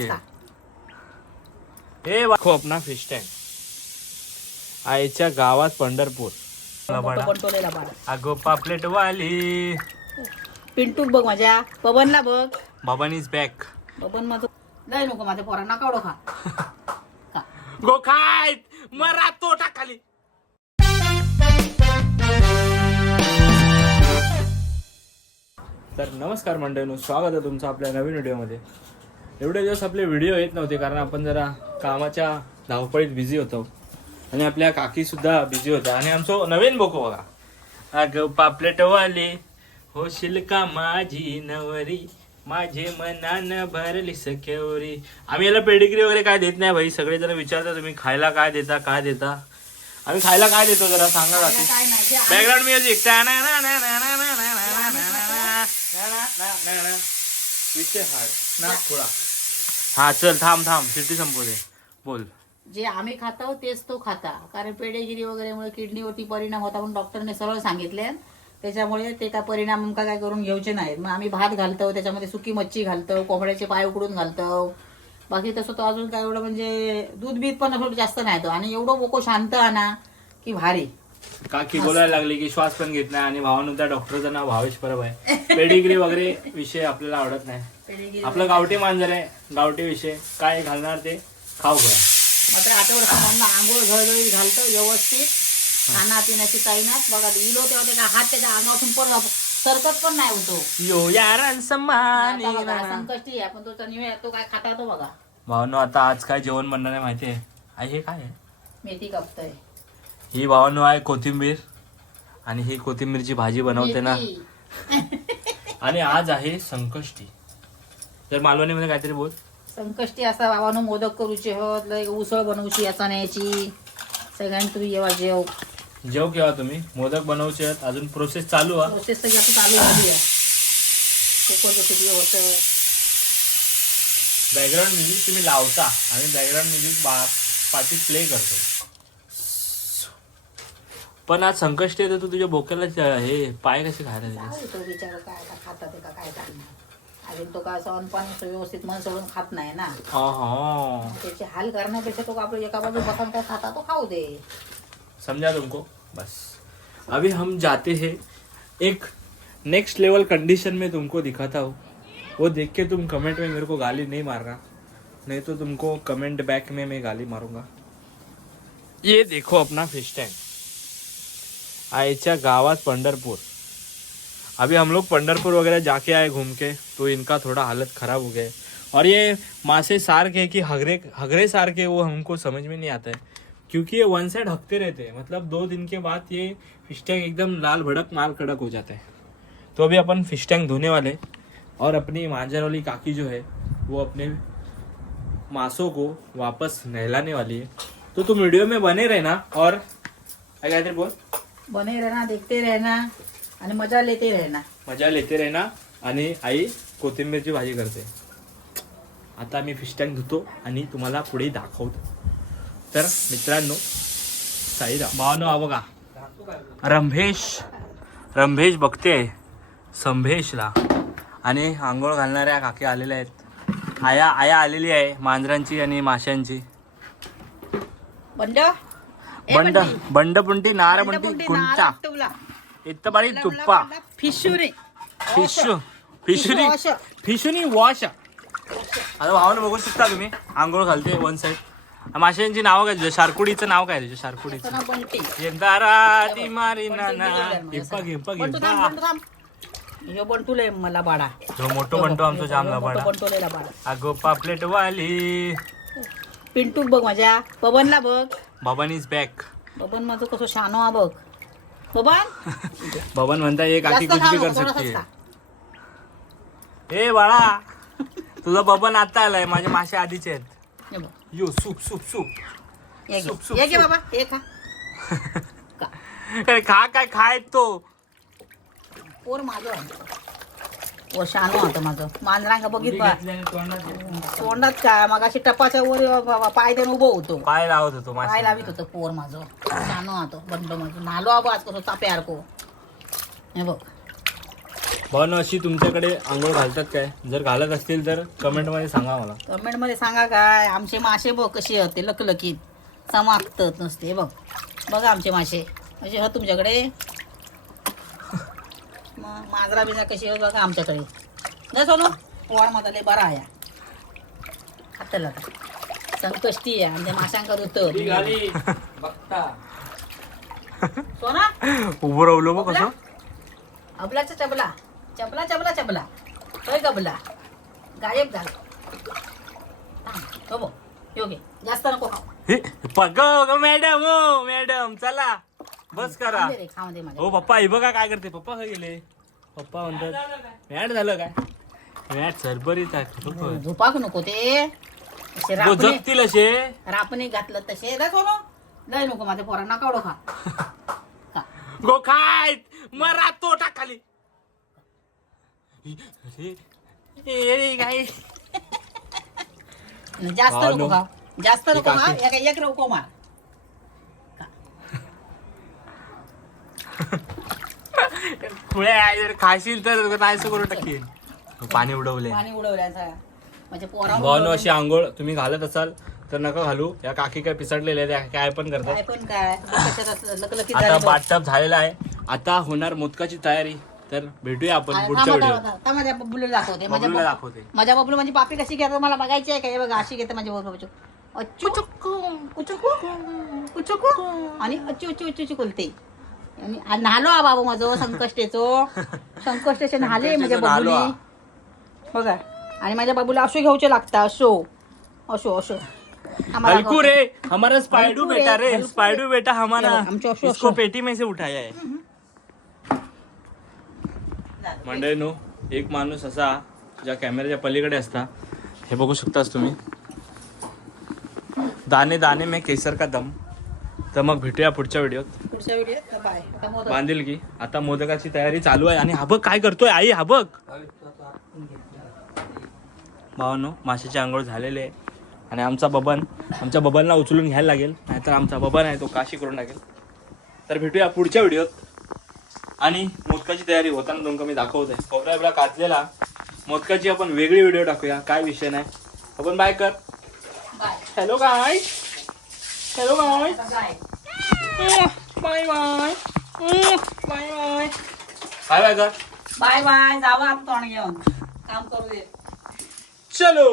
है। हे वाखो अपना fish tank आईच्या गावात पंढरपूर. अगो पापलेट वाली पिंटू बघ माझ्या बबनला बघ. Baban is back. बबन माझं नाही नको माझ्या पोरांना कावडो खा. गो खाय मरा तो टाकाली. तर नमस्कार मंडळींनो, स्वागत आहे तुमचं आपल्या नवीन व्हिडिओमध्ये. एवढे दिवस आपले व्हिडिओ येत नव्हते कारण आपण जरा कामाच्या धावपळीत बिझी होतो आणि आपल्या काकी सुद्धा बिझी होत्या. आणि आमचं नवीन बोको बघा, अगं पापलेटवाले होशील का माझी नवरी, माझे मनान भरली सखेवरी. आम्ही याला पेडिग्री वगैरे काय देत नाही भाई. सगळे जण विचारता तुम्ही खायला काय देता काय देता. आम्ही खायला काय देतो जरा सांगा काकी. बॅकग्राऊंड म्युझिक विषय हाड ना थोडा. हा चल थांब सिटी संपू दे. बोल. जे आम्ही खातो तेच तो खाता. कारण पेडेगिरी वगैरेमुळे किडनीवरती परिणाम होता म्हणून डॉक्टरने सरळ सांगितले. त्याच्यामुळे ते काय परिणाम आमका काय करून घ्यायचे नाहीत. मग आम्ही भात घालतो, त्याच्यामध्ये सुकी मच्छी घालतो, कोंबड्याचे पाय उकडून घालतो. बाकी तसं तो अजून काय एवढं म्हणजे दूध बीत पण असं जास्त नाही तो. आणि एवढं बोको शांत आणा की भारी. काकी बोलायला लागली की श्वास पण घेत नाही. आणि भावानं त्या डॉक्टरचं नाव भावेश परब आहे. पेडिग्री वगैरे विषय आपल्याला आवडत नाही. आपलं गावठी मांजर आहे, गावठी विषय काय घालणार ते खाऊ घ्या. मात्र आठवड्यात आंघोळ घळघळीत घालतो व्यवस्थित. खाना पिण्याची ताईनात बघा इलो तेव्हा त्याचा हात त्याच्या अंगापासून पण सरकत पण नाही होतो. यो यार संकष्टी आपण तो निवे तो काय खाता तो बघा. भावानो आता आज काय जेवण बनणार आहे माहिती आहे? आई हे काय आहे? मेथी कापतोय. ही भावानो आहे कोथिंबीर. आणि ही कोथिंबीरची भाजी बनवते ना. आणि आज आहे संकष्टी. तर मालवणीमध्ये काहीतरी बोल. संकष्टी असा बाबानो मोदक करूचे होत, उसळ बनवूची याचा न्यायची. सगळ्यांनी तुम्ही जेव्हा जेव केव्हा तुम्ही मोदक बनवचे आहेत. अजून प्रोसेस चालू आहे. प्रोसेस सगळी आता चालू झाली आहे. कुकर किती होतं. बॅकग्राऊंड म्युझिक तुम्ही लावता आणि बॅकग्राऊंड म्युझिक पाठी प्ले करतो. पण आज संकष्टी आहे तर तू तुझ्या बोक्याला हे पाय कसे खायला तो विचार काय खाता ते का काय करणार. अजून तो काय असं अनपाणी व्यवस्थित मन सोडून खात नाही ना. त्याचे हाल करण्यापेक्षा तो आपलं एका बाजू बसून काय खाता तो खाऊ दे. समझा तुमको. बस अभी हम जाते हैं एक नेक्स्ट लेवल कंडीशन में तुमको दिखाता हूँ. वो देख के तुम कमेंट में मेरे को गाली नहीं मारना, नहीं तो तुमको कमेंट बैक में मैं गाली मारूंगा. ये देखो अपना फिश टैंक आईच्या गावात पंढरपुर. अभी हम लोग पंढरपुर वगैरह जाके आए घूम के, तो इनका थोड़ा हालत खराब हो गया. और ये मासे सार के कि हगरे सार के वो हमको समझ में नहीं आता है. क्योंकि ये वन साइड हकते रहते हैं. मतलब 2 दिन के बाद ये फिश टैंक एकदम लाल भड़क माल कड़क हो जाता है. तो अभी अपन फिश टैंक धोने वाले और अपनी मांझर वाली काकी जो है वो अपने मांसों को वापस नहलाने वाली है. तो तुम वीडियो में बने रहना. और क्या बोल. बने रहना, देखते रहना आणि मजा लेते रहना. आणि आई कोथिंबीरची भाजी करते. आता मी फिश टँक धुतो आणि तुम्हाला पुढे दाखवतो. तर मित्रांनो साईराम भावनो हा बघा रंभेश बघते संभेशला. आणि आंघोळ घालणाऱ्या काकी आलेल्या आहेत. आया आलेली आहे मांजरांची आणि माशांची. बंडपुंटी नारपुंटी गुंटा इथं बारी तुप्पा फिशुनी वॉश. आता भावानं बघू शकता तुम्ही आंघोळ घालते वन साइड. माशांची नाव काय? शारकुडीचं नाव काय तुझ्या? शारकुडीचं मला बाडा जो मोठो बंटो आमचा जाम बाडा. अगो पापलेट वाली पिंटू बघ माझ्या बबनला बघ. Baban is back. बबन माझं कसं शानो हा बघ. बबन म्हणता एक काकी कुछ भी कर सकते. ए बाळा तुझा बबन आता आलाय. माझे मासे आधीचे आहेत. यो सूप सूप सूप ये बाबा हे खा काय खाय तो पोर माझं ओ शानो होतं माझं. मांजरांका बघितलं तोंडात काय मग अशी टपाच्या वर पाय देऊन उभं होतो. पाय लावत होतो. पाय लावित होतं पोर माझं. शानो होतं बंड माझं. नालो आबो आज कसं चाप्यासारखो. हे बघ भावनो अशी तुमच्याकडे आंघोळ घालतात काय? जर घालत असतील तर कमेंट मध्ये सांगा मला. कमेंट मध्ये सांगा काय. आमचे मासे बघ कसे होते लकलकीत चमाकतात नसते बघ. बघा आमचे मासे असे हो तुमच्याकडे. मग मांजरा बिजरा कशी हो बघा आमच्याकडे. न सोनो पोवाड माझा बरा आहे हाताला संकष्टी आहे आणि माशांका धुत बघता सोना उभं राहलो बघ कसं. अबलाचा चबला चबला चबला चबला होय गबला गायब झाला. हो बघ योगे जास्त नको खाऊ. मॅडम हो मॅडम चला बस करा. खाऊ दे रे, खाऊ दे मला. हो पप्पा हे बघा काय करते. पप्पा काय गेले. पप्पा म्हणतात मॅट झालं काय. मॅट सरबरीच आहे. झोपाक नको ते असे गो रापणे जगतील असे. रापणे घातलं तसे रे सोनो. लय नको माझ्या पोरांना कावडो खा. गो खाय मरा तो टाक खाली. काय जास्त हा, नको नो. खा. जास्त नको ठीक खा. आहे. एक नको मार. पुढे खाशील तर नाही करू टाकीन. पाणी उडवले. पाणी उडवल्याचा माझ्या पोरा भावनो अशी आंघोळ तुम्ही घालत असाल तर नका घालू. या काकी काय पिसडलेल्या त्या काय पण करतात. काय पण काय कशात लकलकीत आता झालं बघ. बाथटब झालेला आहे. आता होणार मोदकाची तयारी. तर भेटूया आपण पुढच्या व्हिडिओ. आता माझ्या बबलूला दाखवते. बबलूला दाखवते. माझ्या बबलू म्हणजे पापी कशी घेतात मला बघायची आहे का. हे बघा अशी घेते माझ्या बबलू. अच्चू कुचुकू कुचुकू आणि अच्चू अच्चू अच्चू बोलते. आणि नालो आ बाबा माझं संकष्टेचो संकष्टेचे नाले माझ्या नालो आ. बबुली बघा. आणि माझ्या बाबूला अशो घ्यायचे लागता. अशो अशो अशो हल्कू रे हमारा स्पाइडू हल्कू बेटा रे, रे. हल्कू स्पाइडू बेटा हमारा आमच्या अशो इसको अशो. पेटी में से उठाया है. मंडळीनो एक माणूस असा ज्या कॅमेऱ्याच्या पलीकडे असता. हे बघू शकतास तुम्ही. दाणे दाणे में केसर का दम. तर मग भेटूया पुढच्या व्हिडिओत. पुढच्या व्हिडिओत बाय. आता मोदक. बांधील की आता मोदकाची तयारी चालू आहे. आणि हा बघ काय करतोय आई. हा बघ भावानो माशाची आंघोळ झालेली आहे. आणि आमचा बबनला उचलून घ्यायला लागेल. नाहीतर आमचा बबन आहे तो काशी करून टाकेल. तर भेटूया पुढच्या व्हिडिओत. आणि मोदकाची तयारी होताना तुमका मी दाखवतोय. खोबरा बिबरा काचलेला मोदकाची आपण वेगळी व्हिडिओ टाकूया. काय विषय नाही. आपण बाय कर. Bye hello guy. Hello guy. Bye bye bye bye bye bye bye कर. Bye bye. जावा आता तोंड घेऊन काम करू दे. चलो.